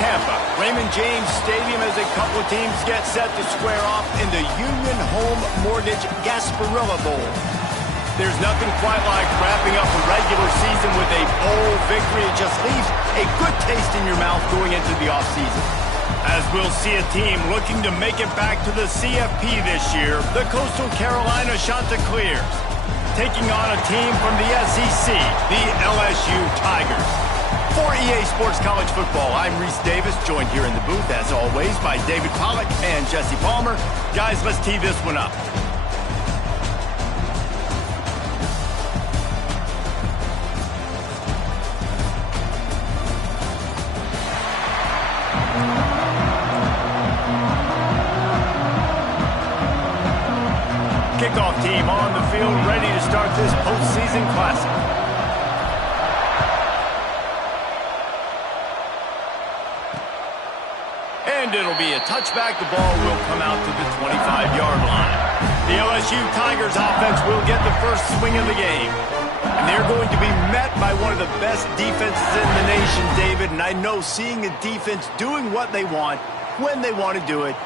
Tampa, Raymond James Stadium, as a couple of teams get set to square off in the Union Home Mortgage Gasparilla Bowl. There's nothing quite like wrapping up a regular season with a bowl victory. It just leaves a good taste in your mouth going into the offseason. As we'll see a team looking to make it back to the CFP this year, the Coastal Carolina Chanticleers, taking on a team from the SEC, the LSU Tigers. For EA Sports College Football, I'm Reese Davis, joined here in the booth, as always, by David Pollack and Jesse Palmer. Guys, let's tee this one up. Kickoff team on the field, ready to start this postseason classic. And it'll be a touchback. The ball will come out to the 25-yard line. The LSU Tigers offense will get the first swing of the game. And they're going to be met by one of the best defenses in the nation, David. And I know seeing a defense doing what they want, when they want to do it,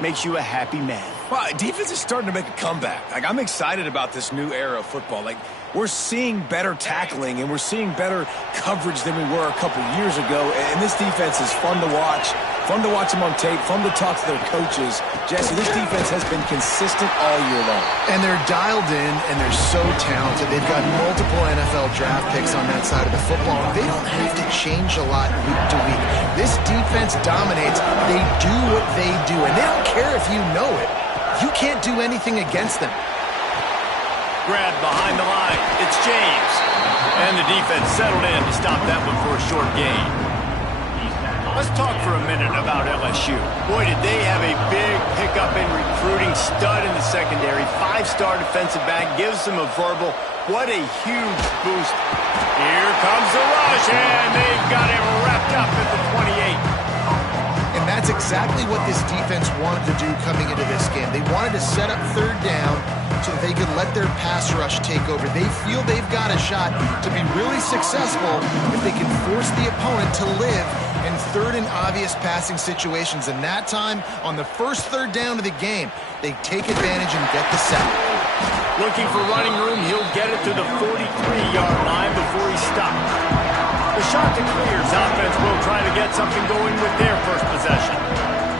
makes you a happy man. Well, defense is starting to make a comeback. I'm excited about this new era of football. We're seeing better tackling, and we're seeing better coverage than we were a couple years ago. And this defense is fun to watch. Fun to watch them on tape. Fun to talk to their coaches. Jesse, this defense has been consistent all year long. And they're dialed in, and they're so talented. They've got multiple NFL draft picks on that side of the football. They don't have to change a lot week to week. This defense dominates. They do what they do, and they don't care if you know it. You can't do anything against them. Grab behind the line. It's James. And the defense settled in to stop that one for a short gain. Let's talk for a minute about LSU. Boy, did they have a big pickup in recruiting. Stud in the secondary. 5-star defensive back. Gives them a verbal. What a huge boost. Here comes the rush, and they've got him wrapped up at the 28. And that's exactly what this defense wanted to do coming into this game. They wanted to set up third down so that they could let their pass rush take over. They feel they've got a shot to be really successful if they can force the opponent to live in third and obvious passing situations. And that time, on the first third down of the game, they take advantage and get the sack. Looking for running room, he'll get it to the 43-yard line before he stops. The Chanticleers offense will try to get something going with their first possession.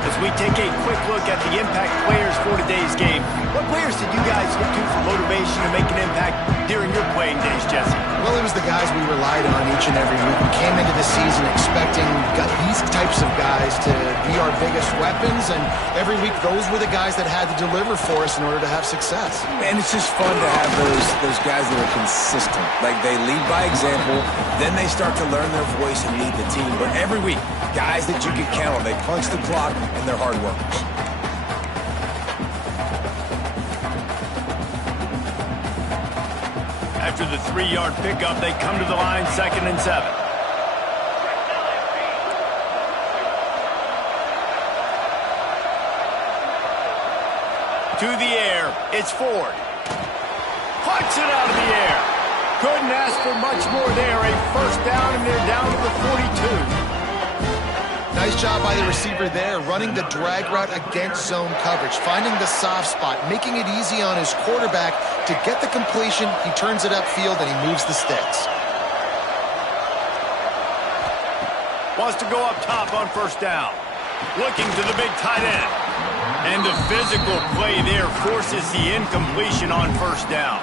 As we take a quick look at the impact players for today's game, what players did you guys look to for motivation to make an impact during your playing days, Jesse? Well, it was the guys we relied on each and every week. We came into the season expecting these types of guys to be our biggest weapons, and every week those were the guys that had to deliver for us in order to have success. And it's just fun to have those guys that are consistent. They lead by example, then they start to learn their voice and lead the team. But every week, guys that you can count on, they punch the clock, and they're hard workers. After the 3-yard pickup, they come to the line, 2nd and 7. To the air, it's Ford. Puts it out of the air. Couldn't ask for much more there. A first down, and they're down to the 42. Nice job by the receiver there, running the drag route against zone coverage, finding the soft spot, making it easy on his quarterback to get the completion. He turns it upfield, and he moves the sticks. Wants to go up top on first down. Looking to the big tight end. And the physical play there forces the incompletion on first down.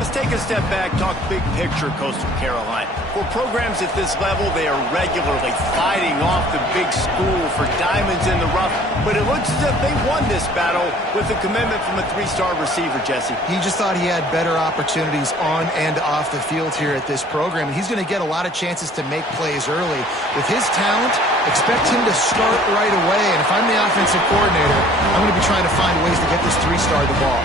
Let's take a step back, talk big picture Coastal Carolina. For programs at this level, they are regularly fighting off the big school for diamonds in the rough, but it looks as if they won this battle with the commitment from a 3-star receiver, Jesse. He just thought he had better opportunities on and off the field here at this program, and he's going to get a lot of chances to make plays early. With his talent, expect him to start right away, and if I'm the offensive coordinator, I'm going to be trying to find ways to get this 3-star the ball.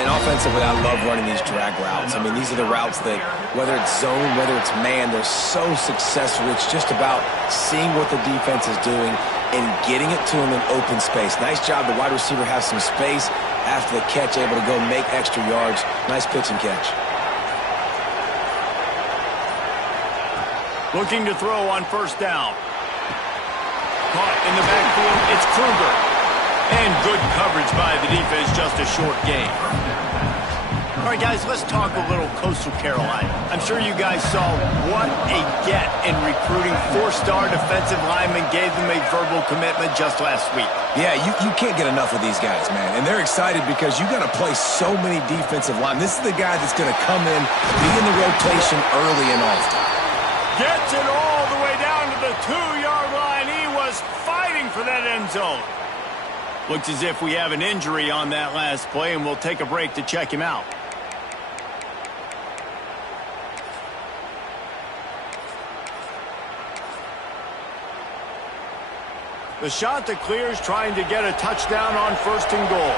And offensively, I love running these drag routes. I mean, these are the routes that, whether it's zone, whether it's man, they're so successful. It's just about seeing what the defense is doing and getting it to him in open space. Nice job. The wide receiver has some space after the catch, able to go make extra yards. Nice pitch and catch. Looking to throw on first down. caught in the backfield. It's Kruger. And good coverage by the defense, just a short gain. All right, guys, let's talk a little Coastal Carolina. I'm sure you guys saw what a get in recruiting. 4-star defensive linemen gave them a verbal commitment just last week. Yeah, you can't get enough of these guys, man. And they're excited because you got to play so many defensive linemen. This is the guy that's going to come in, be in the rotation early and often. Gets it all the way down to the 2-yard line. He was fighting for that end zone. Looks as if we have an injury on that last play, and we'll take a break to check him out. The shot that clears, trying to get a touchdown on 1st and goal.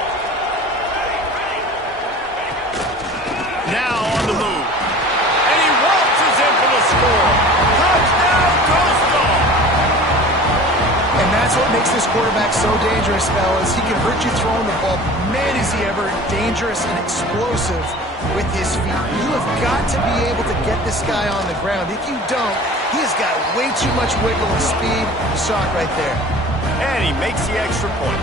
Now on the move. And he waltzes in for the score. Touchdown, Coastal! And that's what makes this quarterback so dangerous, fellas. He can hurt you throwing the ball. Man, is he ever dangerous and explosive with his feet. You have got to be able to get this guy on the ground. If you don't, he has got way too much wiggle and speed. You saw it right there. And he makes the extra point.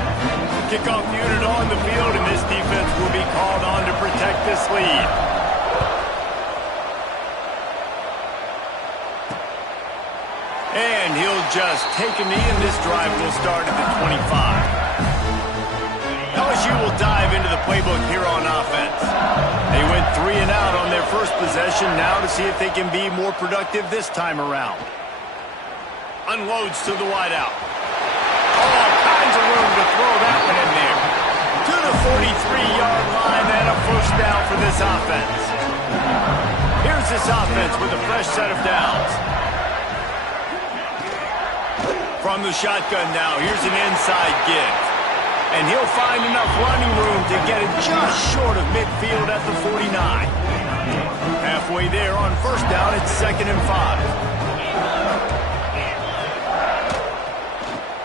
Kickoff unit on the field, and this defense will be called on to protect this lead. And he'll just take a knee, and this drive will start at the 25. LSU will dive into the playbook here on offense. They went 3 and out on their first possession, now to see if they can be more productive this time around. Unloads to the wideout. All kinds of room to throw that one in there. To the 43-yard line and a 1st down for this offense. Here's this offense with a fresh set of downs. From the shotgun now, here's an inside give. And he'll find enough running room to get it just short of midfield at the 49. Halfway there on 1st down, it's 2nd and 5.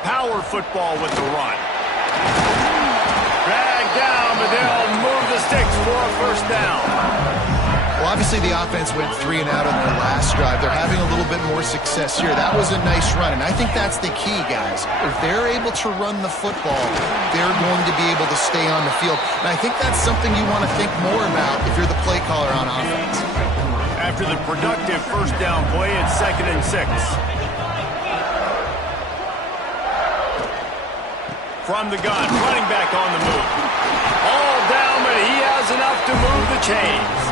Power football with the run. Dragged down, but they'll move the sticks for a 1st down. Well, obviously the offense went 3 and out on their last drive. They're having a little bit more success here. That was a nice run, and I think that's the key, guys. If they're able to run the football, they're going to be able to stay on the field. And I think that's something you want to think more about if you're the play caller on offense. After the productive 1st down play, it's 2nd and 6. From the gun, running back on the move. All down, but he has enough to move the chains.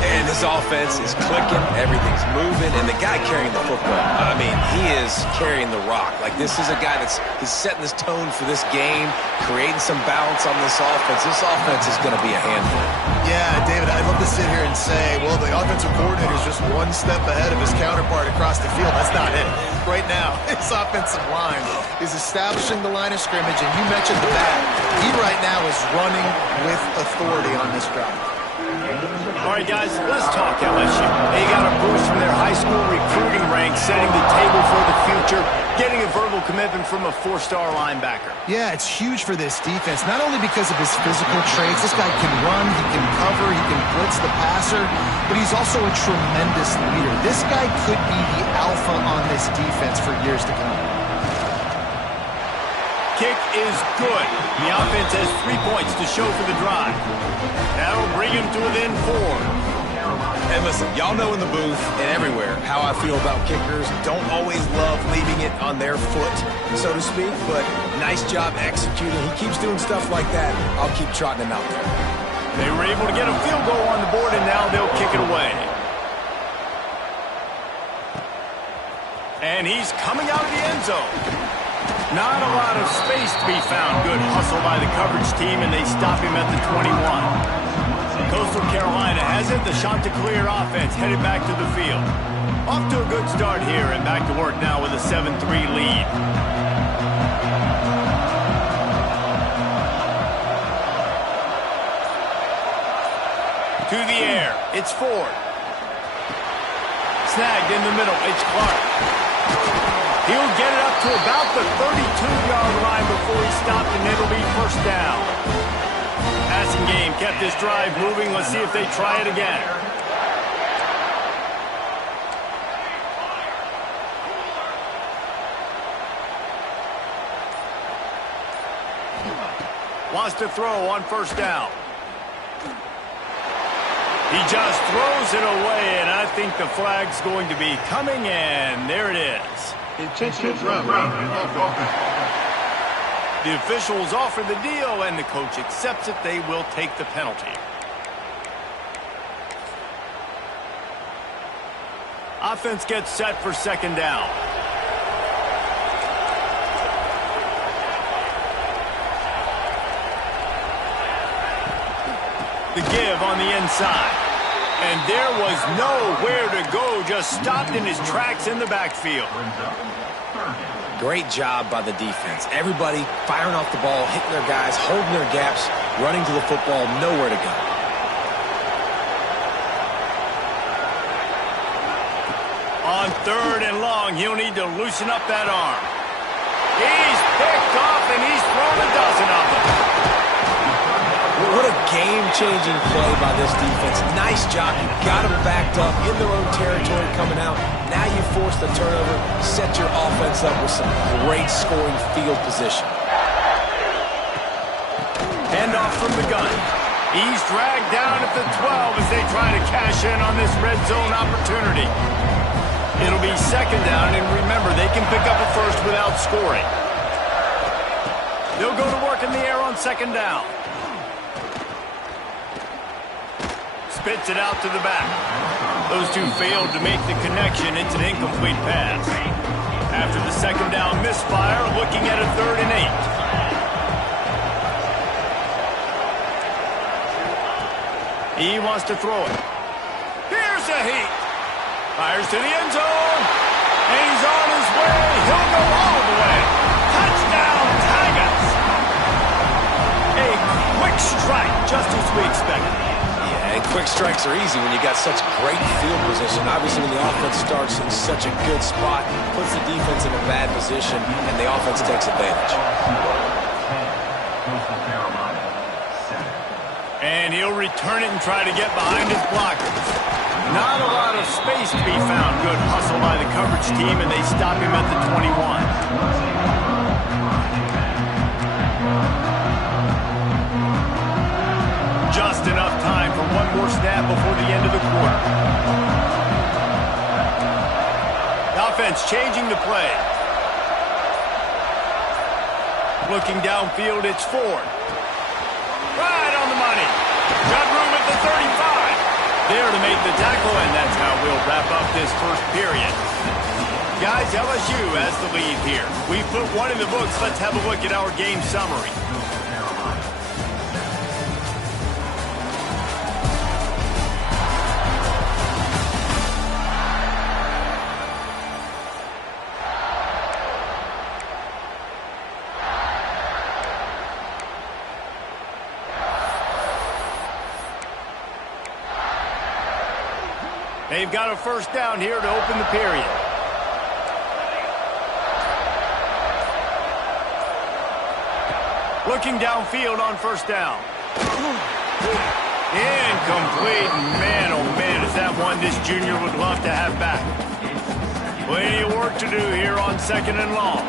And this offense is clicking, everything's moving, and the guy carrying the football, I mean, he is carrying the rock. Like, this is a guy he's setting this tone for this game, creating some balance on this offense. This offense is going to be a handful. Yeah, David, I'd love to sit here and say, well, the offensive coordinator is just one step ahead of his counterpart across the field. That's not it. Right now, his offensive line is establishing the line of scrimmage, and you mentioned the back. He right now is running with authority on this drive. All right, guys, let's talk LSU. They got a boost from their high school recruiting ranks, setting the table for the future, getting a verbal commitment from a 4-star linebacker. Yeah, it's huge for this defense, not only because of his physical traits. This guy can run, he can cover, he can blitz the passer, but he's also a tremendous leader. This guy could be the alpha on this defense for years to come. Kick is good. The offense has 3 points to show for the drive. That'll bring him to within 4. And listen, y'all know in the booth and everywhere how I feel about kickers. Don't always love leaving it on their foot, so to speak, but nice job executing. He keeps doing stuff like that. I'll keep trotting him out there. They were able to get a field goal on the board, and now they'll kick it away. And he's coming out of the end zone. Not a lot of space to be found. Good hustle by the coverage team, and they stop him at the 21. Coastal Carolina has it. The Chanticleer offense headed back to the field. Off to a good start here, and back to work now with a 7-3 lead. To the air. It's Ford. Snagged in the middle. It's Clark. He'll get it up to about the 32-yard line before he's stopped, and it'll be 1st down. Passing game kept this drive moving. Let's see if they try it again. Wants to throw on first down. He just throws it away, and I think the flag's going to be coming, and there it is. Intentional run. The officials offer the deal, and the coach accepts it. They will take the penalty. Offense gets set for second down. The give on the inside. And there was nowhere to go, just stopped in his tracks in the backfield. Great job by the defense. Everybody firing off the ball, hitting their guys, holding their gaps, running to the football, nowhere to go. On third and long, he'll need to loosen up that arm. He's picked off, and he's thrown a dozen of them. What a game-changing play by this defense. Nice job. You got them backed up in their own territory coming out. Now you force the turnover, set your offense up with some great scoring field position. Handoff from the gun. He's dragged down at the 12 as they try to cash in on this red zone opportunity. It'll be second down, and remember, they can pick up a first without scoring. They'll go to work in the air on second down. Spits it out to the back. Those two failed to make the connection. It's an incomplete pass. After the second down misfire, looking at a 3rd and 8. He wants to throw it. Here's a heat. Fires to the end zone. And he's on his way. He'll go all the way. Touchdown, Tigers. A quick strike, just as we expected. And quick strikes are easy when you got such great field position. Obviously, when the offense starts in such a good spot, puts the defense in a bad position, and the offense takes advantage. And he'll return it and try to get behind his blockers. Not a lot of space to be found. Good hustle by the coverage team, and they stop him at the 21. Just enough time for one more snap before the end of the quarter. The offense changing the play. Looking downfield, it's Ford. Right on the money. Got room at the 35. There to make the tackle, and that's how we'll wrap up this first period. Guys, LSU has the lead here. We put one in the books. Let's have a look at our game summary. They've got a first down here to open the period. Looking downfield on first down. Incomplete. Man, oh man, is that one this junior would love to have back. Plenty of work to do here on second and long.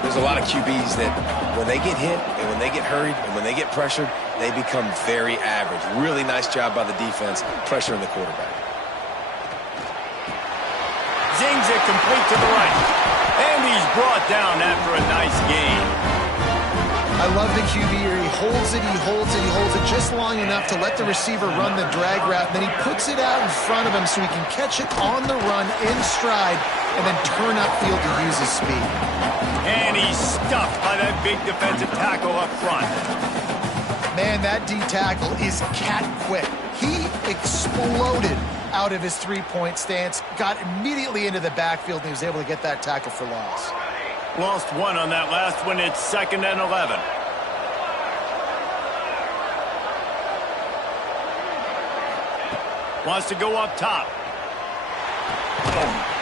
There's a lot of QBs that when they get hit and when they get hurried and when they get pressured, they become very average. Really nice job by the defense pressuring the quarterback. Zings it complete to the right. And he's brought down after a nice gain. I love the QB here. He holds it, he holds it, he holds it just long enough to let the receiver run the drag route. And then he puts it out in front of him so he can catch it on the run in stride and then turn upfield to use his speed. And he's stuffed by that big defensive tackle up front. Man, that D tackle is cat quick. He exploded out of his three-point stance, got immediately into the backfield, and he was able to get that tackle for loss. Lost one on that last one. It's 2nd and 11. Wants to go up top.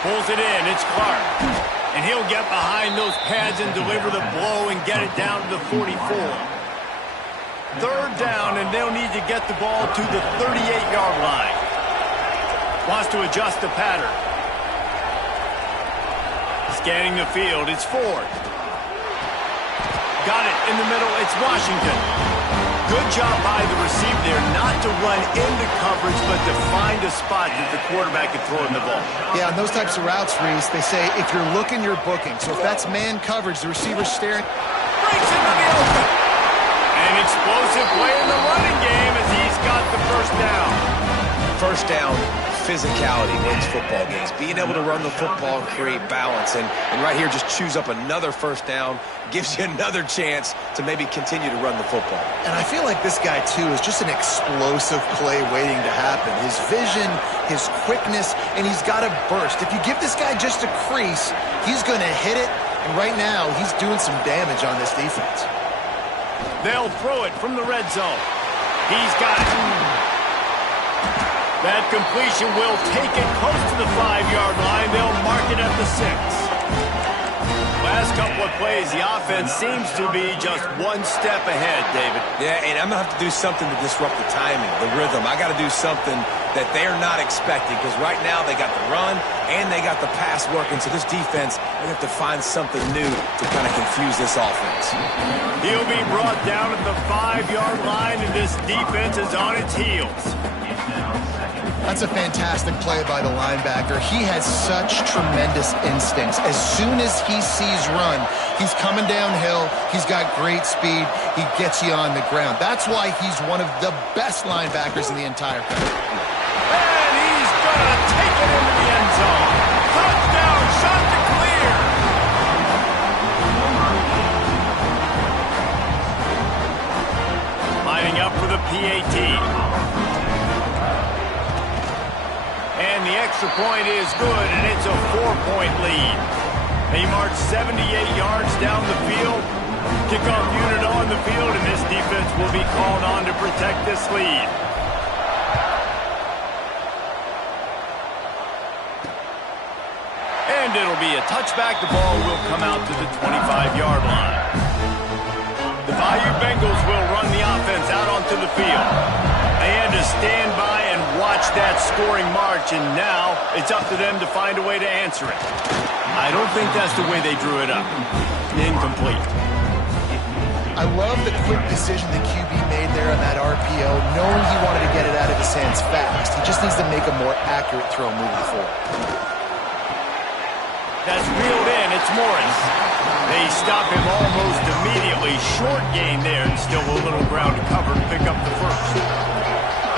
Pulls it in. It's Clark. And he'll get behind those pads and deliver the blow and get it down to the 44. Third down, and they'll need to get the ball to the 38-yard line. Wants to adjust the pattern. Scanning the field, it's Ford. Got it in the middle, it's Washington. Good job by the receiver there not to run into coverage, but to find a spot that the quarterback can throw in the ball. Yeah, on those types of routes, Reese, they say if you're looking, you're booking. So if that's man coverage, the receiver's staring. Breaks into the open. An explosive play in the running game as he's got the first down. First down, physicality wins football games. Being able to run the football and create balance. And right here, just choose up another first down, gives you another chance to maybe continue to run the football. And I feel like this guy, too, is just an explosive play waiting to happen. His vision, his quickness, and he's got a burst. If you give this guy just a crease, he's going to hit it. And right now, he's doing some damage on this defense. They'll throw it from the red zone. He's got it. That completion will take it close to the 5-yard line. They'll mark it at the 6. Last couple of plays, the offense seems to be just one step ahead, David. Yeah, and I'm going to have to do something to disrupt the timing, the rhythm. I got to do something that they're not expecting because right now they got the run and they got the pass working. So this defense, they have to find something new to kind of confuse this offense. He'll be brought down at the 5-yard line, and this defense is on its heels. That's a fantastic play by the linebacker. He has such tremendous instincts. As soon as he sees run, he's coming downhill. He's got great speed. He gets you on the ground. That's why he's one of the best linebackers in the entire country. And he's going to take it into the end zone. Touchdown, shot to clear. Lining up for the PAT. And the extra point is good, and it's a 4-point lead. They march 78 yards down the field. Kickoff unit on the field, and this defense will be called on to protect this lead. And it'll be a touchback. The ball will come out to the 25-yard line. The Bayou Bengals will run the offense out onto the field. They had to stand by and watch that scoring march, and now it's up to them to find a way to answer it. I don't think that's the way they drew it up. Incomplete. I love the quick decision the QB made there on that RPO, knowing he wanted to get it out of his hands fast. He just needs to make a more accurate throw moving forward. That's reeled in. It's Morris. They stop him almost immediately. Short gain there, and still a little ground to cover to pick up the first.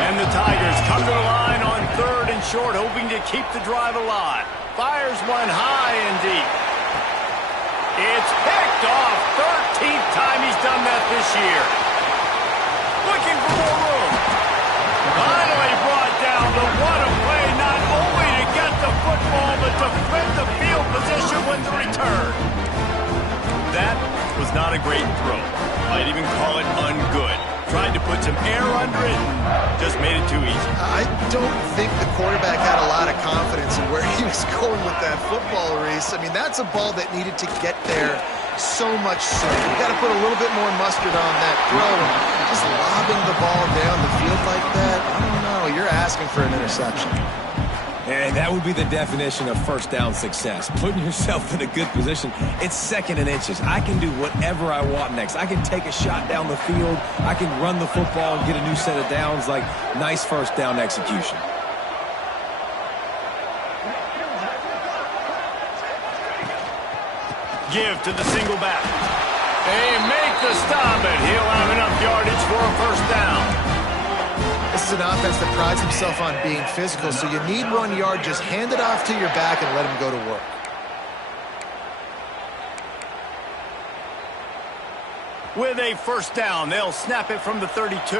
And the Tigers come to the line on 3rd and short, hoping to keep the drive alive. Fires one high and deep. It's picked off. 13th time he's done that this year. Looking for more room. Finally brought down. The what a play, not only to get the football, but to flip the field position with the return. That was not a great throw. Might even call it ungood. Tried to put some air under it and just made it too easy. I don't think the quarterback had a lot of confidence in where he was going with that football, Reese. I mean, that's a ball that needed to get there so much sooner. You got to put a little bit more mustard on that throw. And just lobbing the ball down the field like that, I don't know. You're asking for an interception. And that would be the definition of first down success. Putting yourself in a good position. It's 2nd and inches. I can do whatever I want next. I can take a shot down the field. I can run the football and get a new set of downs. Like, nice first down execution. Give to the single back. They make the stop, and he'll have enough yardage for a first down. This is an offense that prides himself on being physical, so you need 1 yard. Just hand it off to your back and let him go to work. With a first down, they'll snap it from the 32.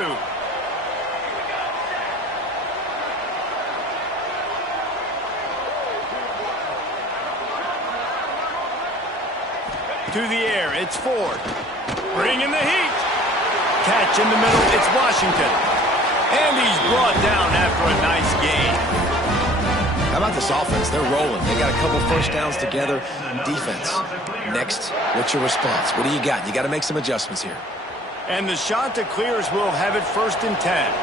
To the air, it's Ford. Bringing the heat. Catch in the middle, it's Washington. And he's brought down after a nice gain. How about this offense? They're rolling. They got a couple first downs together. Defense. Next, what's your response? What do you got? You got to make some adjustments here. And the Chanticleers will have it 1st and 10.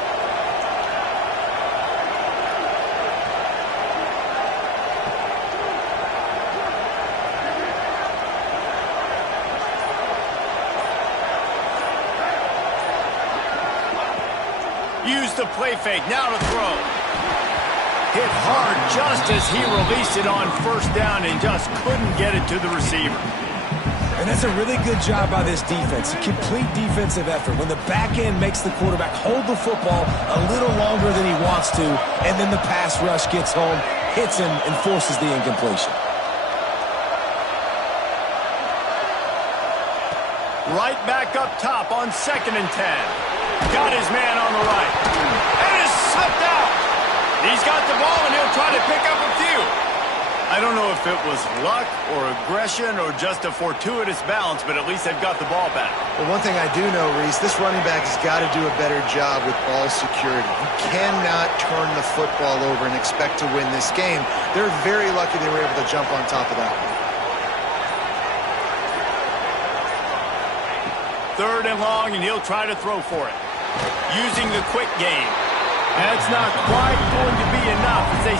Use the play fake. Now to throw. Hit hard just as he released it on first down and just couldn't get it to the receiver. And that's a really good job by this defense. A complete defensive effort. When the back end makes the quarterback hold the football a little longer than he wants to, and then the pass rush gets home, hits him, and forces the incompletion. Right back up top on 2nd and 10. Got his man on the right. And is slipped out. He's got the ball, and he'll try to pick up a few. I don't know if it was luck or aggression or just a fortuitous bounce, but at least they've got the ball back. Well, one thing I do know, Reese, this running back has got to do a better job with ball security. You cannot turn the football over and expect to win this game. They're very lucky they were able to jump on top of that one. 3rd and long, and he'll try to throw for it. Using the quick game. That's not quite going to be enough as they...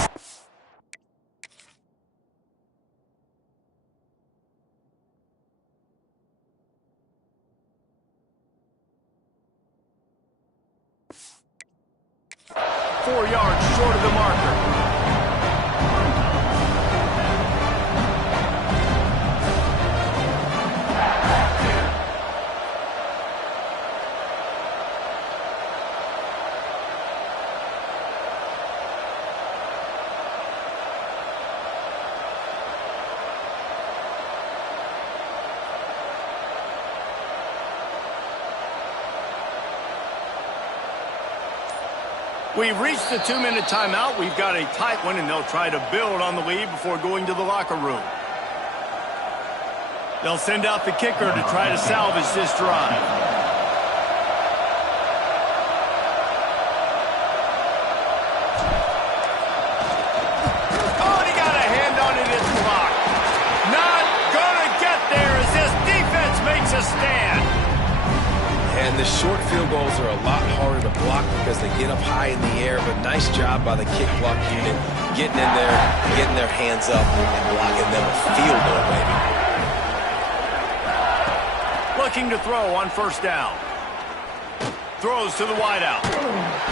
...4 yards short of the marker. We've reached the 2-minute timeout. We've got a tight one, and they'll try to build on the lead before going to the locker room. They'll send out the kicker to try to salvage this drive. Oh, and he got a hand on it. It's blocked. Not gonna get there as this defense makes a stand. And the short field goals are a lot harder to block because they get up high in the air, but nice job by the kick block unit getting in there, getting their hands up, and blocking them a field goal, baby. Looking to throw on 1st down. Throws to the wideout.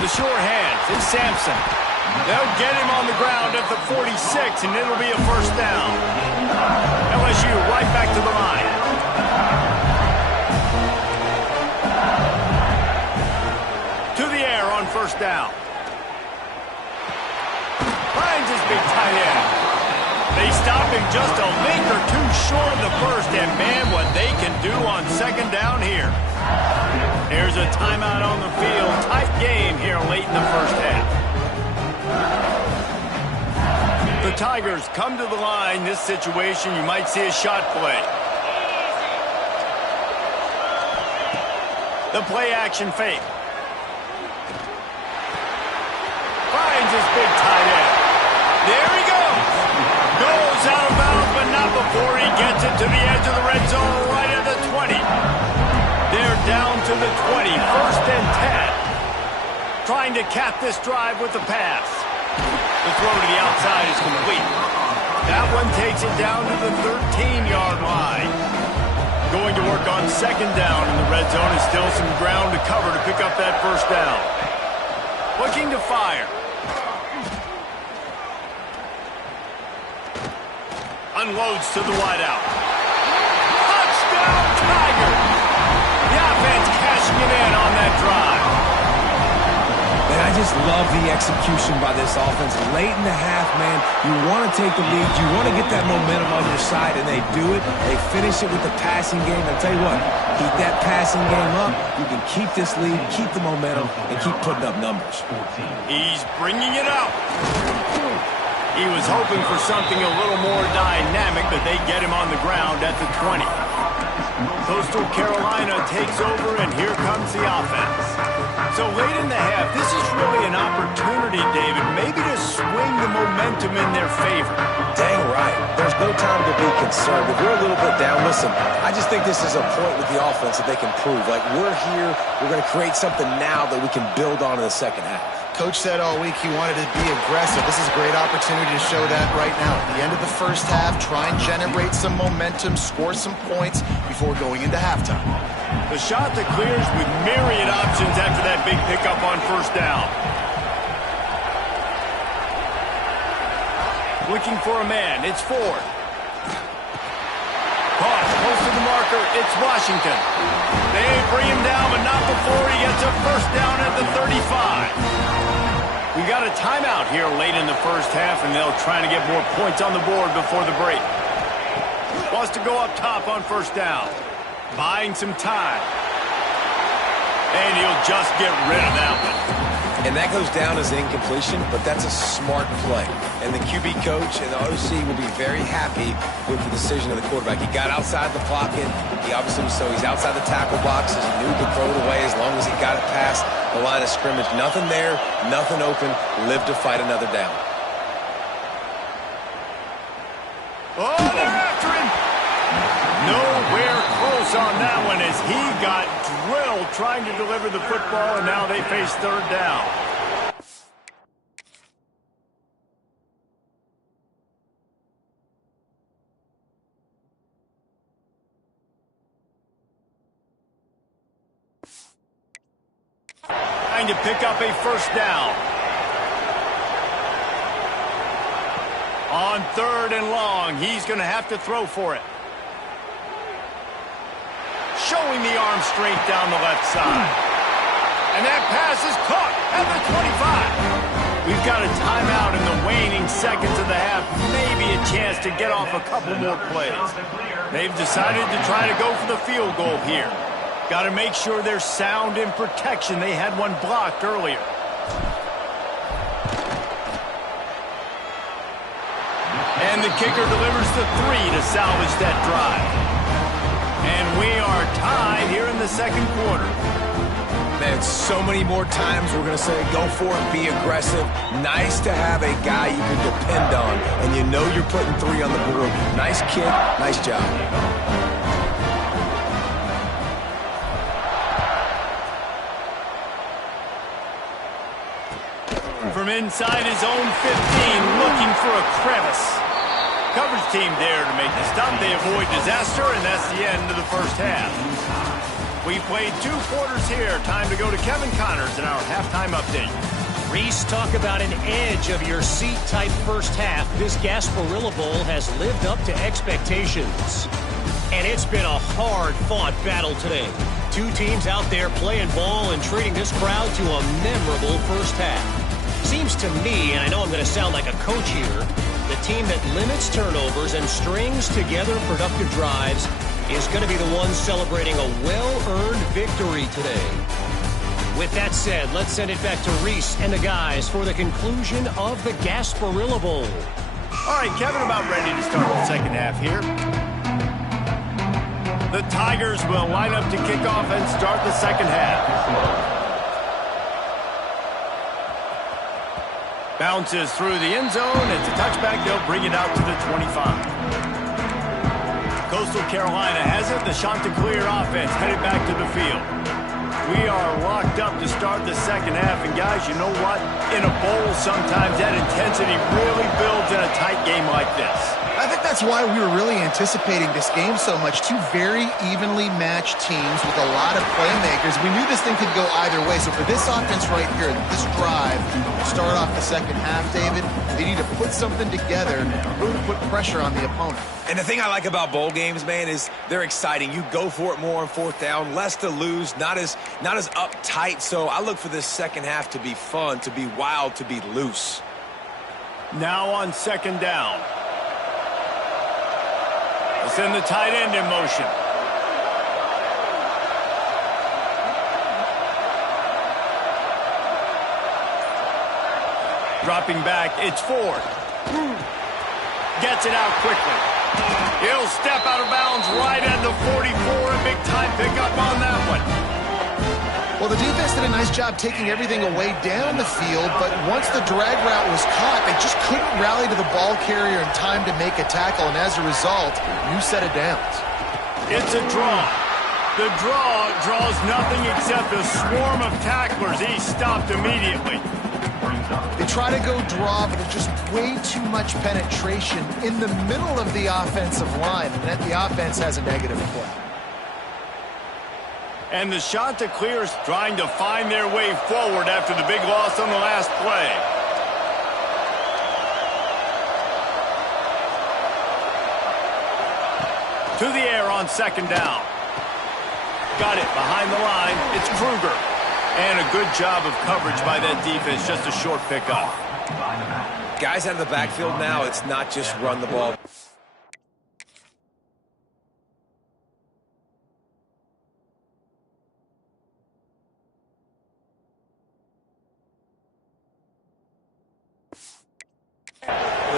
The short hands. It's Sampson. They'll get him on the ground at the 46, and it'll be a 1st down. LSU right back to the line. To the air on 1st down. Finds his big tight end. They stop him just a link or two short of the first, and man, what they can do on 2nd down here. There's a timeout on the field. Tight game here late in the 1st half. The Tigers come to the line. This situation, you might see a shot play. The play action fake. Finds his big tight end. There he goes. Goes out of bounds, but not before he gets it to the edge of the red zone right at the 20. They're down to the 20, 1st and 10. Trying to cap this drive with the pass. The throw to the outside is complete. That one takes it down to the 13-yard line. Going to work on 2nd down in the red zone, and still some ground to cover to pick up that 1st down. Looking to fire. Unloads to the wideout. Touchdown, Tigers! The offense cashing it in on that drive. And I just love the execution by this offense. Late in the half, man, you want to take the lead. You want to get that momentum on your side, and they do it. They finish it with the passing game. I'll tell you what, keep that passing game up. You can keep this lead, keep the momentum, and keep putting up numbers. He's bringing it up. He was hoping for something a little more dynamic, but they get him on the ground at the 20. Coastal Carolina takes over, and here comes the offense. So late in the half, this is really an opportunity, David, maybe to swing the momentum in their favor. Dang right. There's no time to be concerned. If we're a little bit down, listen, I just think this is a point with the offense that they can prove. Like, we're here, we're going to create something now that we can build on in the 2nd half. Coach said all week he wanted to be aggressive. This is a great opportunity to show that right now. At the end of the 1st half, try and generate some momentum, score some points before going into halftime. The shot that clears with myriad options after that big pickup on first down. Looking for a man. It's Ford. Caught close to the marker. It's Washington. They bring him down, but not before he gets a first down at the 35. We got a timeout here late in the first half, and they'll try to get more points on the board before the break. Wants to go up top on first down. Buying some time. And he'll just get rid of that one. And that goes down as an incompletion, but that's a smart play. And the QB coach and the OC will be very happy with the decision of the quarterback. He got outside the pocket. He obviously was so he's outside the tackle boxes. He knew to throw it away as long as he got it past the line of scrimmage. Nothing there, nothing open. Live to fight another down. Oh, they're after him. Nowhere close on that one as he got drilled trying to deliver the football, and now they face third down. Trying to pick up a first down. On third and long, he's going to have to throw for it. Showing the arm strength down the left side. And that pass is caught at the 25. We've got a timeout in the waning seconds of the half. Maybe a chance to get off a couple more plays. They've decided to try to go for the field goal here. Got to make sure they're sound in protection. They had one blocked earlier. And the kicker delivers the 3 to salvage that drive. And we are tied here in the second quarter. Man, so many more times we're going to say go for it, be aggressive. Nice to have a guy you can depend on, and you know you're putting 3 on the board. Nice kick, nice job. From inside his own 15, looking for a crevice. Coverage team there to make the stop. They avoid disaster, and that's the end of the first half. We played 2 quarters here. Time to go to Kevin Connors in our halftime update. Reese, talk about an edge of your seat type first half. This Gasparilla Bowl has lived up to expectations. And it's been a hard-fought battle today. 2 teams out there playing ball and treating this crowd to a memorable first half. Seems to me, and I know I'm going to sound like a coach here, the team that limits turnovers and strings together productive drives is going to be the one celebrating a well-earned victory today. With that said, let's send it back to Reese and the guys for the conclusion of the Gasparilla Bowl. All right, Kevin, about ready to start the second half here. The Tigers will line up to kick off and start the second half. Bounces through the end zone. It's a touchback. They'll bring it out to the 25. Coastal Carolina has it. The Chanticleer offense headed back to the field. We are locked up to start the second half. And, guys, you know what? In a bowl, sometimes that intensity really builds in a tight game like this. I think that's why we were really anticipating this game so much. 2 very evenly matched teams with a lot of playmakers. We knew this thing could go either way. So for this offense right here, this drive, start off the second half, David, they need to put something together and really put pressure on the opponent. And the thing I like about bowl games, man, is they're exciting. You go for it more on fourth down, less to lose, not as uptight. So I look for this second half to be fun, to be wild, to be loose. Now on second down. Send the tight end in motion. Dropping back, it's Ford. Gets it out quickly. He'll step out of bounds right at the 44. A big time pickup on that one. Well, the defense did a nice job taking everything away down the field, but once the drag route was caught, they just couldn't rally to the ball carrier in time to make a tackle, and as a result, new set of downs. It's a draw. The draw draws nothing except a swarm of tacklers. He's stopped immediately. They try to go draw, but it's just way too much penetration in the middle of the offensive line, and then the offense has a negative play. And the Chanticleers trying to find their way forward after the big loss on the last play. To the air on second down. Got it behind the line. It's Kruger. And a good job of coverage by that defense. Just a short pickup. Guys out of the backfield now, it's not just run the ball.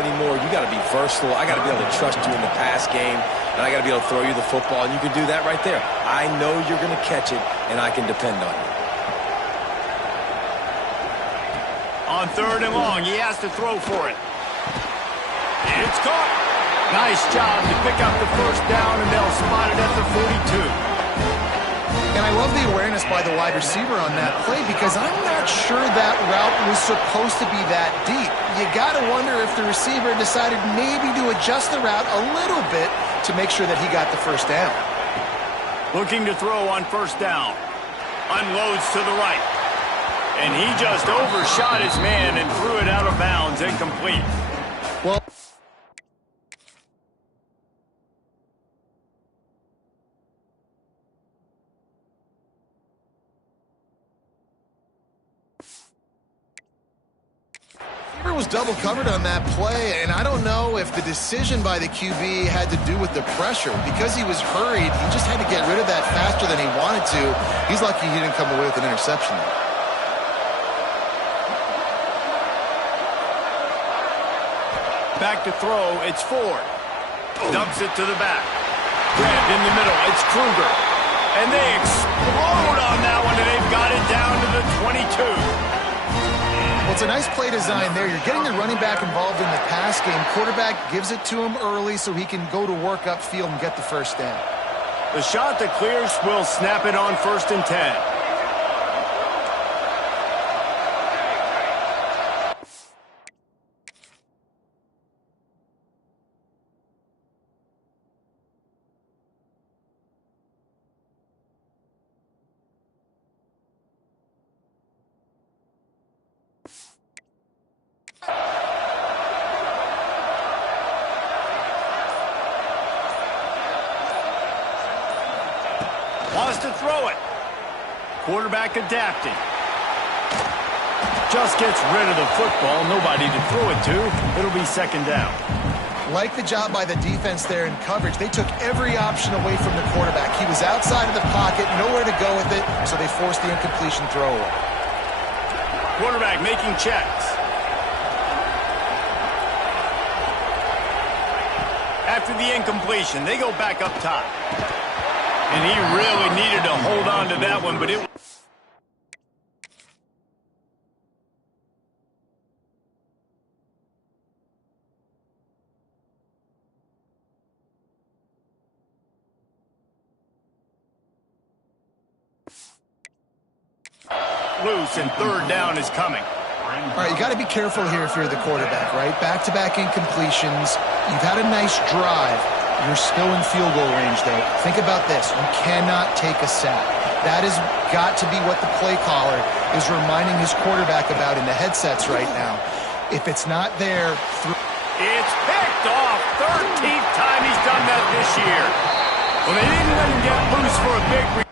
Anymore, you got to be versatile. I got to be able to trust you in the pass game, and I got to be able to throw you the football, and you can do that right there. I know you're going to catch it, and I can depend on you. On third and long, he has to throw for it. It's caught. Nice job to pick up the first down, and they'll spot it at the 42. And I love the awareness by the wide receiver on that play because I'm not sure that route was supposed to be that deep. You got to wonder if the receiver decided maybe to adjust the route a little bit to make sure that he got the first down. Looking to throw on first down. Unloads to the right. And he just overshot his man and threw it out of bounds, incomplete. Well, was double covered on that play, and I don't know if the decision by the QB had to do with the pressure. Because he was hurried, he just had to get rid of that faster than he wanted to. He's lucky he didn't come away with an interception there. Back to throw, it's Ford. Dumps it to the back. Grabbed in the middle, it's Kruger. And they explode on that one, and they've got it down to the 22. Well, it's a nice play design there. You're getting the running back involved in the pass game. Quarterback gives it to him early so he can go to work upfield and get the first down. The Chanticleers will snap it on 1st and 10. Wants to throw it. Quarterback adapting. Just gets rid of the football. Nobody to throw it to. It'll be 2nd down. Like the job by the defense there in coverage. They took every option away from the quarterback. He was outside of the pocket, nowhere to go with it, so they forced the incompletion throw. Quarterback making checks. After the incompletion, they go back up top. And he really needed to hold on to that one, but it... loose, and 3rd down is coming. All right, you got to be careful here if you're the quarterback, right? Back-to-back incompletions. You've had a nice drive. You're still in field goal range, though. Think about this. You cannot take a sack. That has got to be what the play caller is reminding his quarterback about in the headsets right now. If it's not there... It's picked off. 13th time he's done that this year. Well, they didn't let him get loose for a big...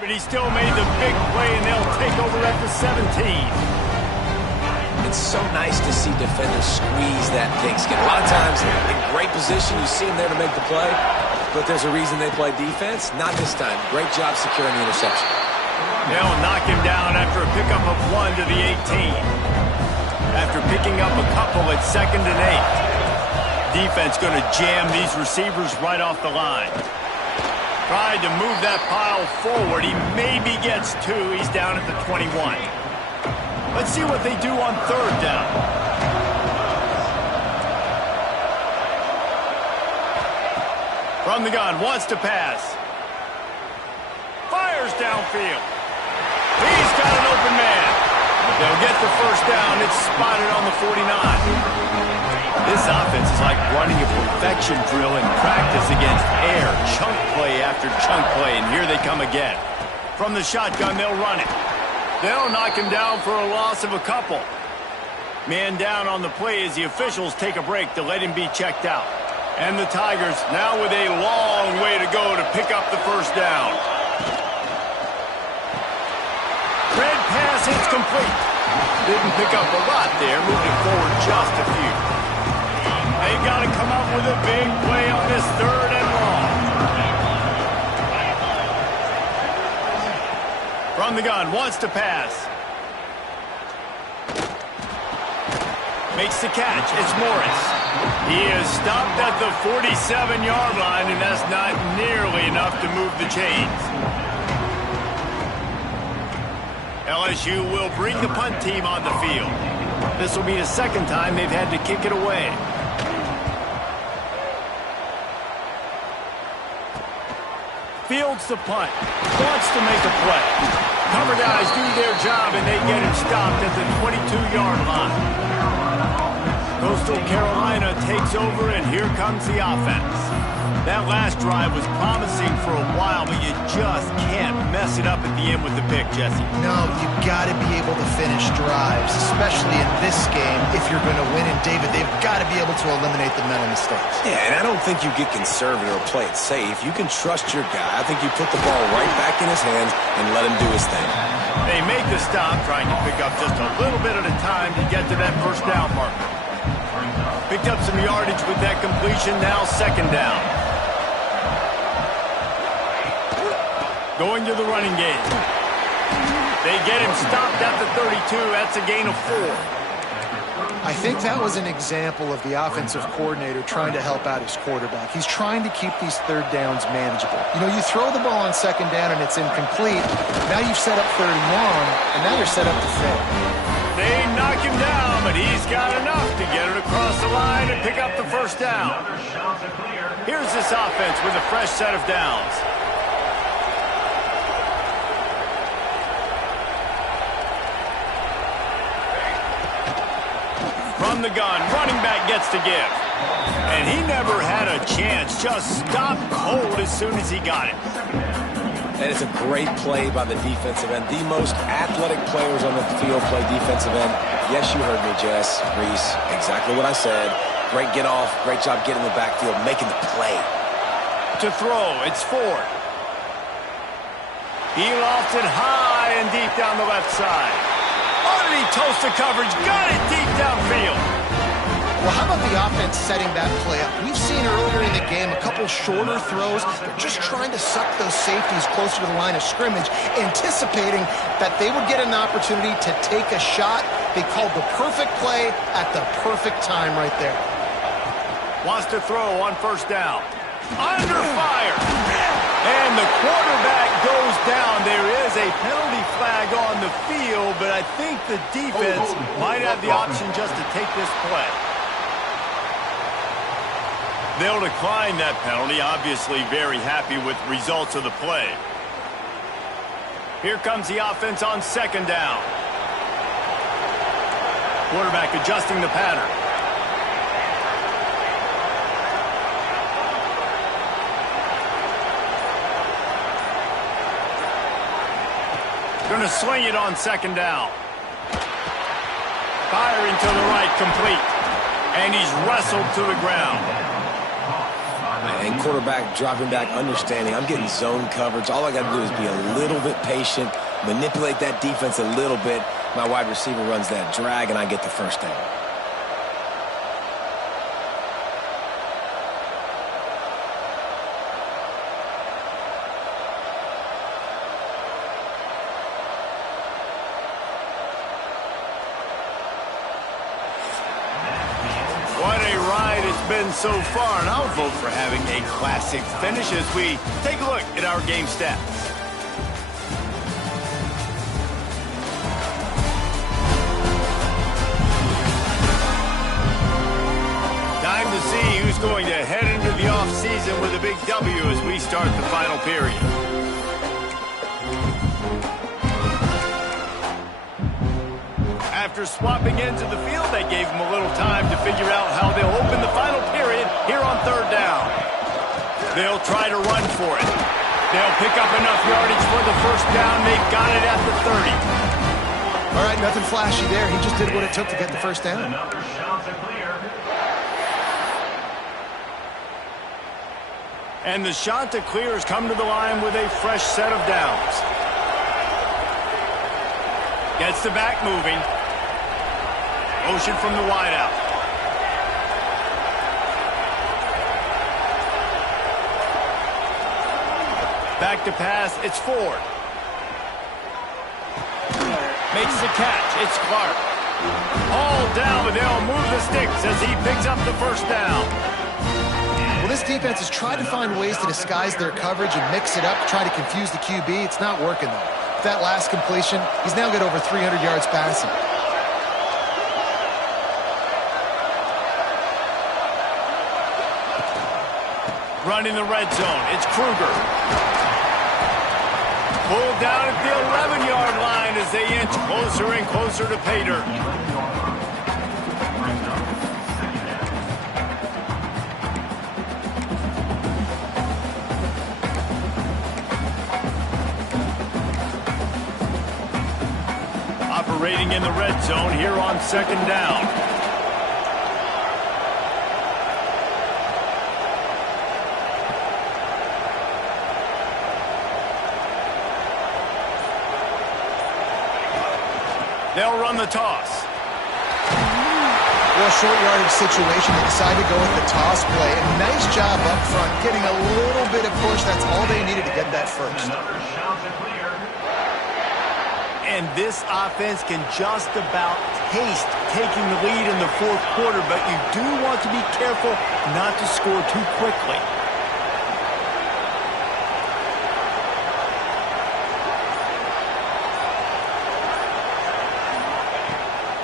But he still made the big play, and they'll take over at the 17. It's so nice to see defenders squeeze that pigskin. A lot of times, in great position, you see them there to make the play, but there's a reason they play defense. Not this time. Great job securing the interception. They'll knock him down after a pickup of 1 to the 18. After picking up a couple at 2nd and 8. Defense going to jam these receivers right off the line. Tried to move that pile forward. He maybe gets 2. He's down at the 21. Let's see what they do on 3rd down. From the gun, wants to pass. Fires downfield. He's got an open man. They'll get the first down. It's spotted on the 49. This offense is like running a perfection drill in practice against air. Chunk play after chunk play, and here they come again. From the shotgun, they'll run it. They'll knock him down for a loss of a couple. Man down on the play as the officials take a break to let him be checked out. And the Tigers now with a long way to go to pick up the first down. Red pass, it's complete. Didn't pick up a lot there, moving forward just a few. They got to come up with a big play on this 3rd and long. From the gun, wants to pass. Makes the catch. It's Morris. He is stopped at the 47-yard line, and that's not nearly enough to move the chains. LSU will bring the punt team on the field. This will be the second time they've had to kick it away. Fields the punt. Wants to make a play. Cover guys do their job, and they get it stopped at the 22-yard line. Coastal Carolina takes over, and here comes the offense. That last drive was promising for a while, but you just can't mess it up at the end with the pick, Jesse. No, you've got to be able to finish drives, especially in this game if you're going to win. And, David, they've got to be able to eliminate the mental mistakes. Yeah, and I don't think you get conservative or play it safe. You can trust your guy. I think you put the ball right back in his hands and let him do his thing. They make the stop, trying to pick up just a little bit at a time to get to that first down marker. Picked up some yardage with that completion, now 2nd down. Going to the running game. They get him stopped at the 32. That's a gain of 4. I think that was an example of the offensive coordinator trying to help out his quarterback. He's trying to keep these 3rd downs manageable. You know, you throw the ball on 2nd down and it's incomplete. Now you've set up 3rd and long, and now you're set up to fail. They knock him down, but he's got enough to get it across the line and pick up the first down. Here's this offense with a fresh set of downs. From the gun, running back gets to give. And he never had a chance, just stopped cold as soon as he got it. And it's a great play by the defensive end. The most athletic players on the field play defensive end. Yes, you heard me, Jess, Reese. Exactly what I said. Great get off. Great job getting in the backfield, making the play. To throw, it's Ford. He lofts it high and deep down the left side. Underneath toast the coverage, got it deep downfield. Well, how about the offense setting that play up? We've seen earlier in the game a couple shorter throws. They're just trying to suck those safeties closer to the line of scrimmage, anticipating that they would get an opportunity to take a shot. They called the perfect play at the perfect time right there. Wants to throw on 1st down. Under fire. And the quarterback goes down. There is a penalty flag on the field, but I think the defense might have the option just to take this play. They'll decline that penalty, obviously very happy with results of the play. Here comes the offense on 2nd down. Quarterback adjusting the pattern. Going to sling it on 2nd down. Firing to the right, complete. And he's wrestled to the ground. And quarterback dropping back, understanding I'm getting zone coverage. All I got to do is be a little bit patient, manipulate that defense a little bit. My wide receiver runs that drag, and I get the first down. Been so far, and I'll vote for having a classic finish as we take a look at our game stats. Time to see who's going to head into the offseason with a big W as we start the final period. After swapping ends of the field, they gave them a little time to figure out how they'll open the final period here on third down. They'll try to run for it. They'll pick up enough yardage for the first down. They've got it at the 30. All right, nothing flashy there. He just did what it took to get the first down. And the Chanticleers come to the line with a fresh set of downs. Gets the back moving. Motion from the wideout. Back to pass, it's Ford. Makes the catch, it's Clark. All down, but they'll move the sticks as he picks up the first down. Well, this defense has tried to find ways to disguise their coverage and mix it up, try to confuse the QB. It's not working, though. With that last completion, he's now got over 300 yards passing. Running the red zone, it's Kruger. Pulled down at the 11-yard line as they inch closer and closer to pay dirt. Operating in the red zone here on second down. They'll run the toss. Well, short yardage situation. They decide to go with the toss play. A nice job up front, getting a little bit of push. That's all they needed to get that first. And this offense can just about taste taking the lead in the fourth quarter, but you do want to be careful not to score too quickly.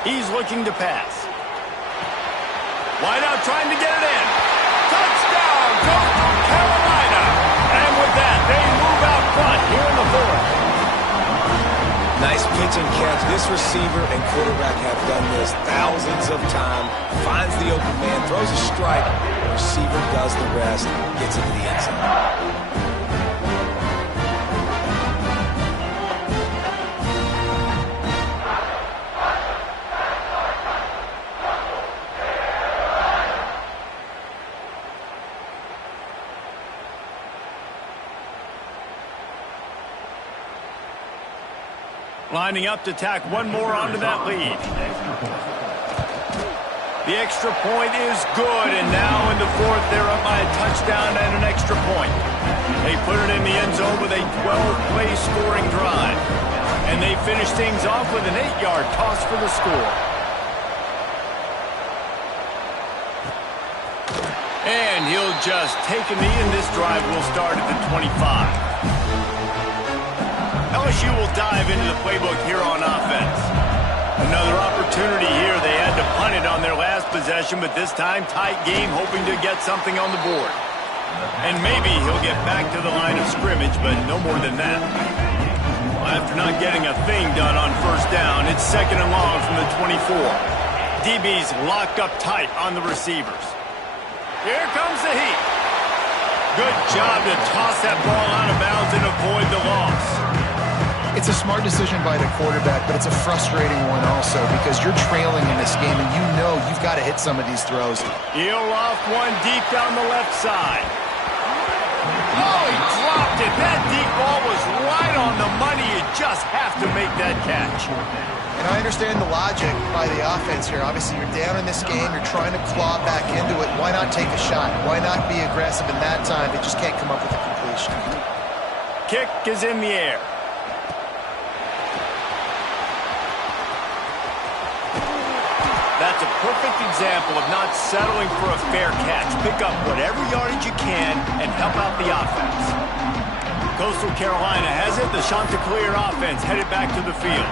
He's looking to pass. Wide out trying to get it in. Touchdown, Coastal Carolina. And with that, they move out front here in the fourth. Nice pitch and catch. This receiver and quarterback have done this thousands of times. Finds the open man, throws a strike. The receiver does the rest, gets into the end zone. Lining up to tack one more onto that lead. The extra point is good, and now in the fourth, they're up by a touchdown and an extra point. They put it in the end zone with a 12-play scoring drive. And they finish things off with an 8-yard toss for the score. And he'll just take a knee, and this drive will start at the 25. LSU will dive into the playbook here on offense. Another opportunity here. They had to punt it on their last possession, but this time tight game, hoping to get something on the board. And maybe he'll get back to the line of scrimmage, but no more than that. After not getting a thing done on first down, it's second and long from the 24. DB's locked up tight on the receivers. Here comes the heat. Good job to toss that ball out of bounds and avoid the loss. It's a smart decision by the quarterback, but it's a frustrating one also because you're trailing in this game and you know you've got to hit some of these throws. He'll off one deep down the left side. Oh, he dropped it. That deep ball was right on the money. You just have to make that catch. And I understand the logic by the offense here. Obviously, you're down in this game. You're trying to claw back into it. Why not take a shot? Why not be aggressive in that time? They just can't come up with a completion. Kick is in the air. That's a perfect example of not settling for a fair catch. Pick up whatever yardage you can and help out the offense. Coastal Carolina has it. The Chanticleer offense headed back to the field.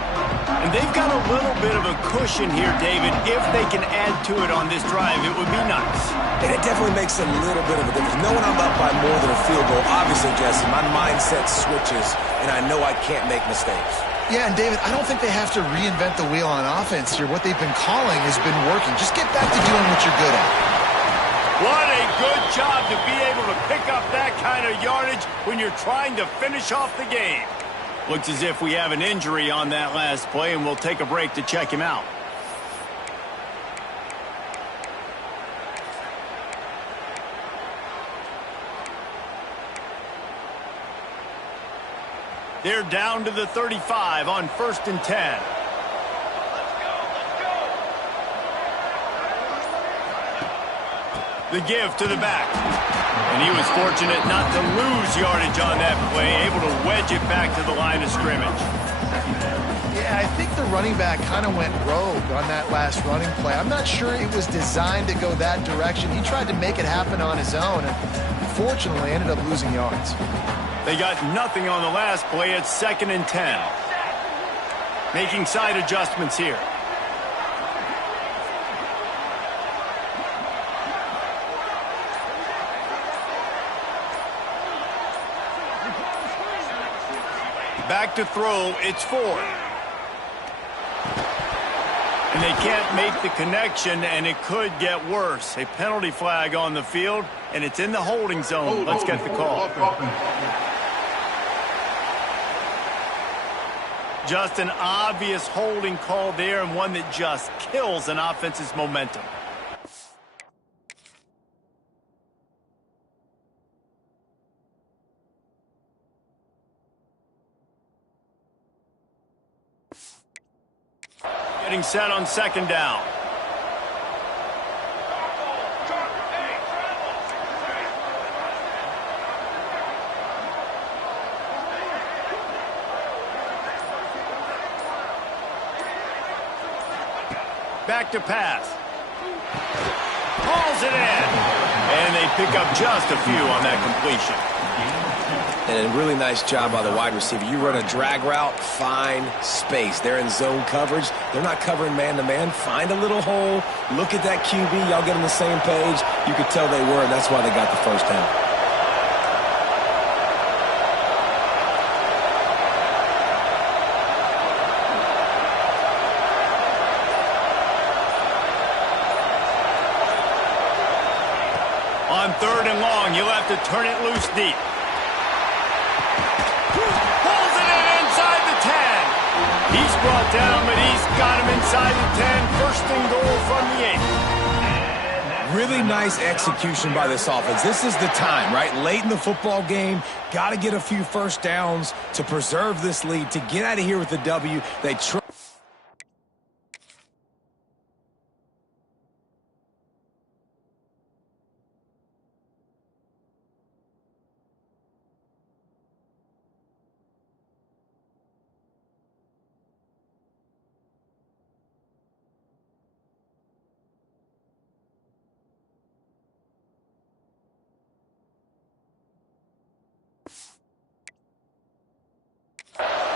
And they've got a little bit of a cushion here, David. If they can add to it on this drive, it would be nice. And it definitely makes a little bit of a difference. Knowing I'm up by more than a field goal, obviously, Jesse, my mindset switches, and I know I can't make mistakes. Yeah, and David, I don't think they have to reinvent the wheel on offense here. What they've been calling has been working. Just get back to doing what you're good at. What a good job to be able to pick up that kind of yardage when you're trying to finish off the game. Looks as if we have an injury on that last play, and we'll take a break to check him out. They're down to the 35 on 1st and 10. The give to the back. And he was fortunate not to lose yardage on that play, able to wedge it back to the line of scrimmage. Yeah, I think the running back kind of went rogue on that last running play. I'm not sure it was designed to go that direction. He tried to make it happen on his own, and unfortunately ended up losing yards. They got nothing on the last play. It's 2nd and 10. Making side adjustments here. Back to throw, it's 4. And they can't make the connection, and it could get worse. A penalty flag on the field, and it's in the holding zone. Let's get the call. Just an obvious holding call there, and one that just kills an offense's momentum. Getting set on 2nd down. Back to pass. Hauls it in. And they pick up just a few on that completion. And a really nice job by the wide receiver. You run a drag route, find space. They're in zone coverage. They're not covering man-to-man. Find a little hole. Look at that QB. Y'all get on the same page. You could tell they were, and that's why they got the first down. On 3rd and long, you'll have to turn it loose deep. Pulls it in inside the 10. He's brought down, but he's got him inside the 10. 1st and goal from the 8. Really nice execution by this offense. This is the time, right? Late in the football game, got to get a few first downs to preserve this lead, to get out of here with the W. They try.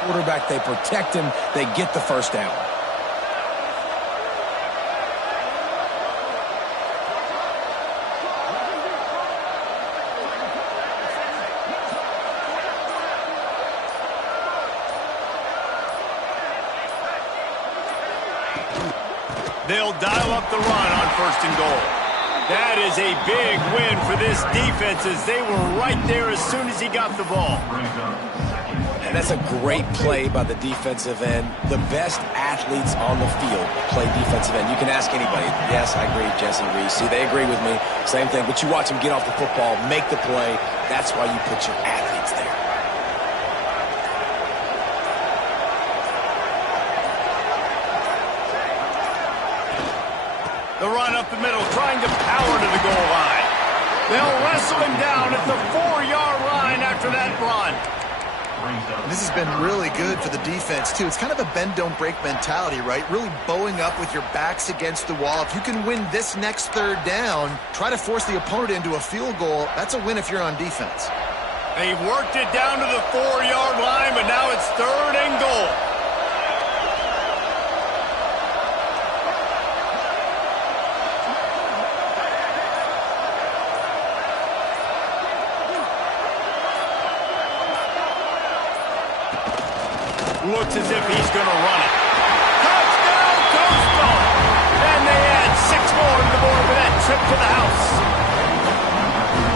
Quarterback, they protect him, they get the first down. They'll dial up the run on 1st and goal. That is a big win for this defense, as they were right there as soon as he got the ball. And that's a great play by the defensive end. The best athletes on the field play defensive end. You can ask anybody. Yes, I agree, Jesse Reese. See, they agree with me. Same thing. But you watch them get off the football, make the play. That's why you put your athletes there. The run up the middle, trying to power to the goal line. They'll wrestle him down at the 4-yard line after that run. This has been really good for the defense, too. It's kind of a bend-don't-break mentality, right? Really bowing up with your backs against the wall. If you can win this next 3rd down, try to force the opponent into a field goal. That's a win if you're on defense. They worked it down to the 4-yard line, but now it's 3rd and goal. looks as if he's going to run it. Touchdown, Coastal! And they add 6 more to the board with that trip to the house.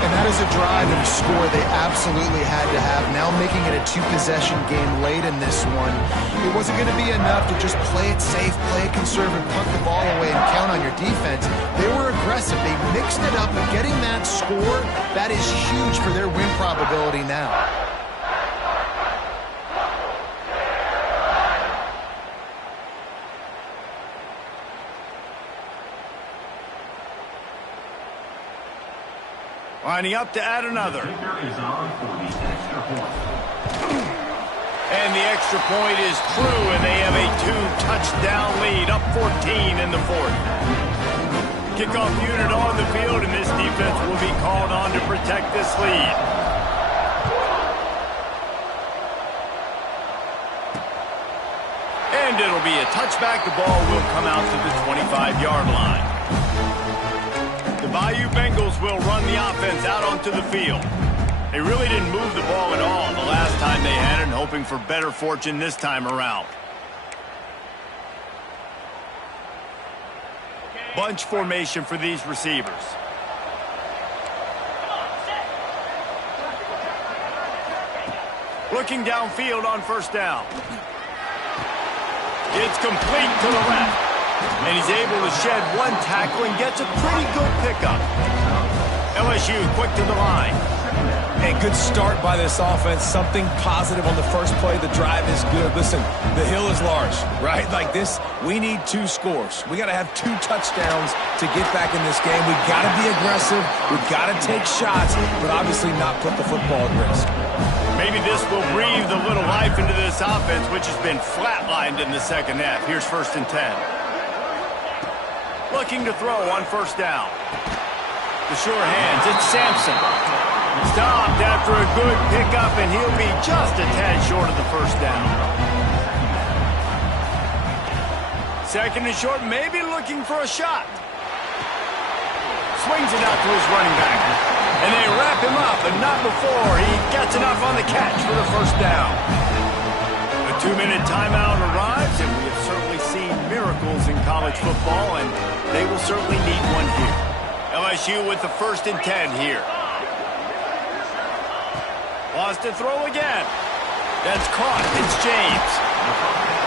And that is a drive and a score they absolutely had to have. Now making it a 2-possession game late in this one. It wasn't going to be enough to just play it safe, play it conservative, punt the ball away, and count on your defense. They were aggressive. They mixed it up, and getting that score, that is huge for their win probability now. Lining up to add another. And the extra point is true, and they have a 2-touchdown lead, up 14 in the fourth. Kickoff unit on the field, and this defense will be called on to protect this lead. And it'll be a touchback. The ball will come out to the 25-yard line. The Bayou Bengals will run the offense out onto the field. They really didn't move the ball at all the last time they had it, hoping for better fortune this time around. Bunch formation for these receivers. Looking downfield on first down. It's complete to the left. And he's able to shed one tackle and gets a pretty good pickup. LSU quick to the line. A good start by this offense. Something positive on the first play. The drive is good. Listen, the hill is large, right? Like this, we need 2 scores. We got to have 2 touchdowns to get back in this game. We got to be aggressive. We got to take shots, but obviously not put the football at risk. Maybe this will breathe a little life into this offense, which has been flatlined in the second half. Here's 1st and 10. Looking to throw on first down. The sure hands, it's Sampson. Stopped after a good pickup, and he'll be just a tad short of the first down. 2nd and short, maybe looking for a shot. Swings it out to his running back. And they wrap him up, but not before he gets enough on the catch for the first down. A 2-minute timeout arrives, and we have certainly seen miracles in college football, and they will certainly need one here. LSU with the 1st and 10 here. Wants to throw again. That's caught. It's James.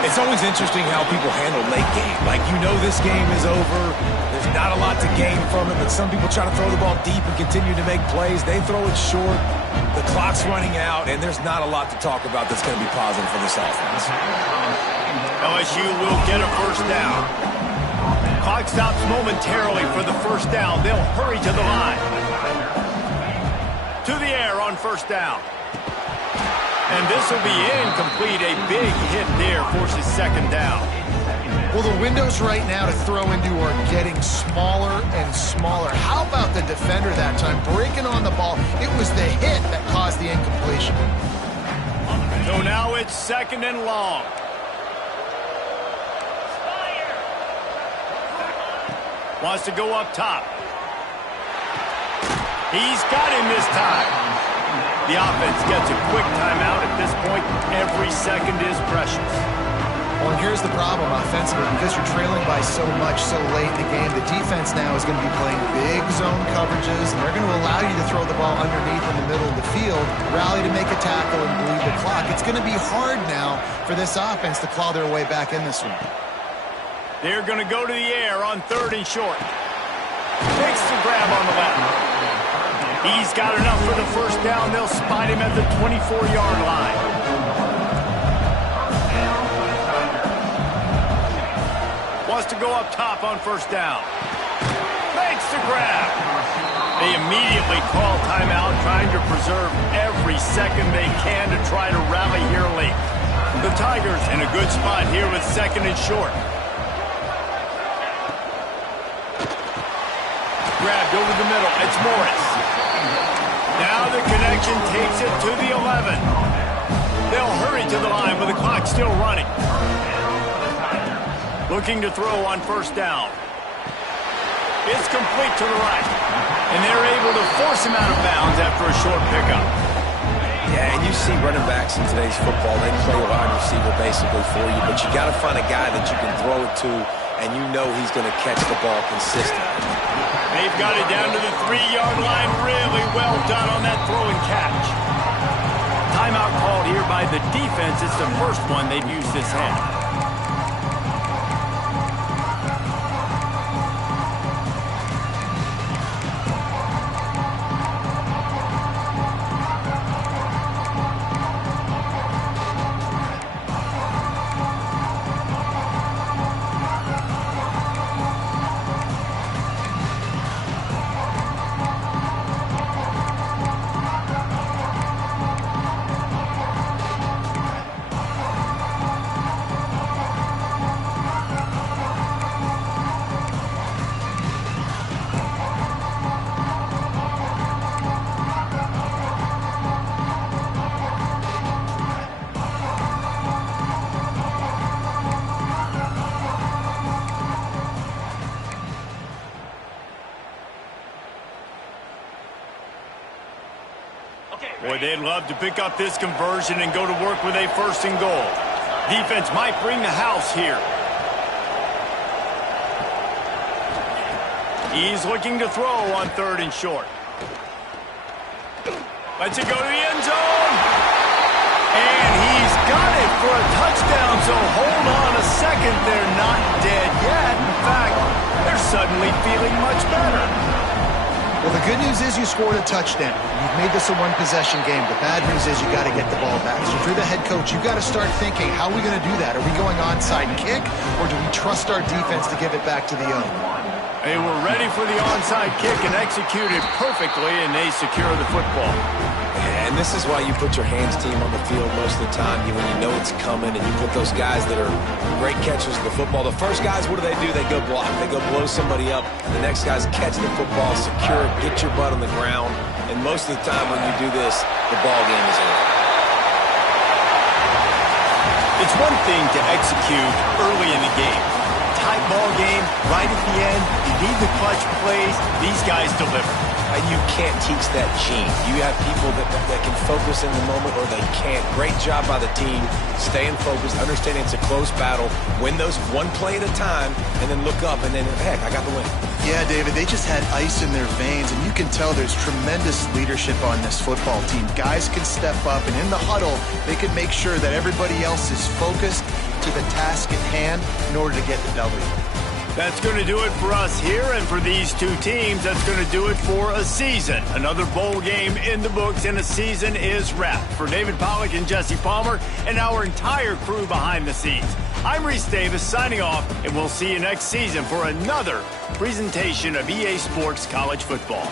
It's always interesting how people handle late game. Like, you know this game is over. There's not a lot to gain from it, but some people try to throw the ball deep and continue to make plays. They throw it short. The clock's running out, and there's not a lot to talk about that's going to be positive for this offense. LSU will get a first down. Clock stops momentarily for the first down. They'll hurry to the line. To the air on first down. And this will be incomplete. A big hit there forces 2nd down. Well, the windows right now to throw into are getting smaller and smaller. How about the defender that time breaking on the ball? It was the hit that caused the incompletion. So now it's 2nd and long. Wants to go up top. He's got him this time. The offense gets a quick timeout at this point. Every second is precious. Well, and here's the problem offensively. Because you're trailing by so much so late in the game, the defense now is going to be playing big zone coverages, and they're going to allow you to throw the ball underneath in the middle of the field, rally to make a tackle, and bleed the clock. It's going to be hard now for this offense to claw their way back in this one. They're going to go to the air on 3rd and short. Takes the grab on the left. He's got enough for the first down. They'll spot him at the 24-yard line. Wants to go up top on first down. Makes the grab. They immediately call timeout, trying to preserve every second they can to try to rally here late. The Tigers in a good spot here with 2nd and short. Grabbed over the middle. It's Morris. Now the connection takes it to the 11. They'll hurry to the line with the clock still running. Looking to throw on first down. It's complete to the right. And they're able to force him out of bounds after a short pickup. Yeah, and you see running backs in today's football, they play a wide receiver basically for you, but you got to find a guy that you can throw it to, and you know he's going to catch the ball consistently. They've got it down to the 3-yard line. Really well done on that throw and catch. Timeout called here by the defense. It's the first one they've used this half. Boy, they'd love to pick up this conversion and go to work with a 1st and goal. Defense might bring the house here. He's looking to throw on 3rd and short. Lets it go to the end zone. And he's got it for a touchdown, so hold on a second. They're not dead yet. In fact, they're suddenly feeling much better. Well, the good news is you scored a touchdown. You've made this a one-possession game. The bad news is you got to get the ball back. So if you're the head coach, you've got to start thinking, how are we going to do that? Are we going onside kick, or do we trust our defense to give it back to the owner? They were ready for the onside kick and executed perfectly, and they secure the football. And this is why you put your hands team on the field most of the time when you know it's coming, and you put those guys that are great catchers of the football. The first guys, what do? They go block. They go blow somebody up. The next guys catch the football, secure it, get your butt on the ground. And most of the time when you do this, the ball game is over. It's one thing to execute early in the game. Tight ball game, right at the end, you need the clutch plays. These guys deliver. And you can't teach that gene. You have people that can focus in the moment, or they can't. Great job by the team, staying focused, understanding it's a close battle, win those one play at a time, and then look up, and then, heck, I got the win. Yeah, David, they just had ice in their veins, and you can tell there's tremendous leadership on this football team. Guys can step up, and in the huddle, they can make sure that everybody else is focused to the task at hand in order to get the W. That's going to do it for us here, and for these two teams, that's going to do it for a season. Another bowl game in the books, and a season is wrapped. For David Pollack and Jesse Palmer and our entire crew behind the scenes, I'm Reese Davis signing off, and we'll see you next season for another presentation of EA Sports College Football.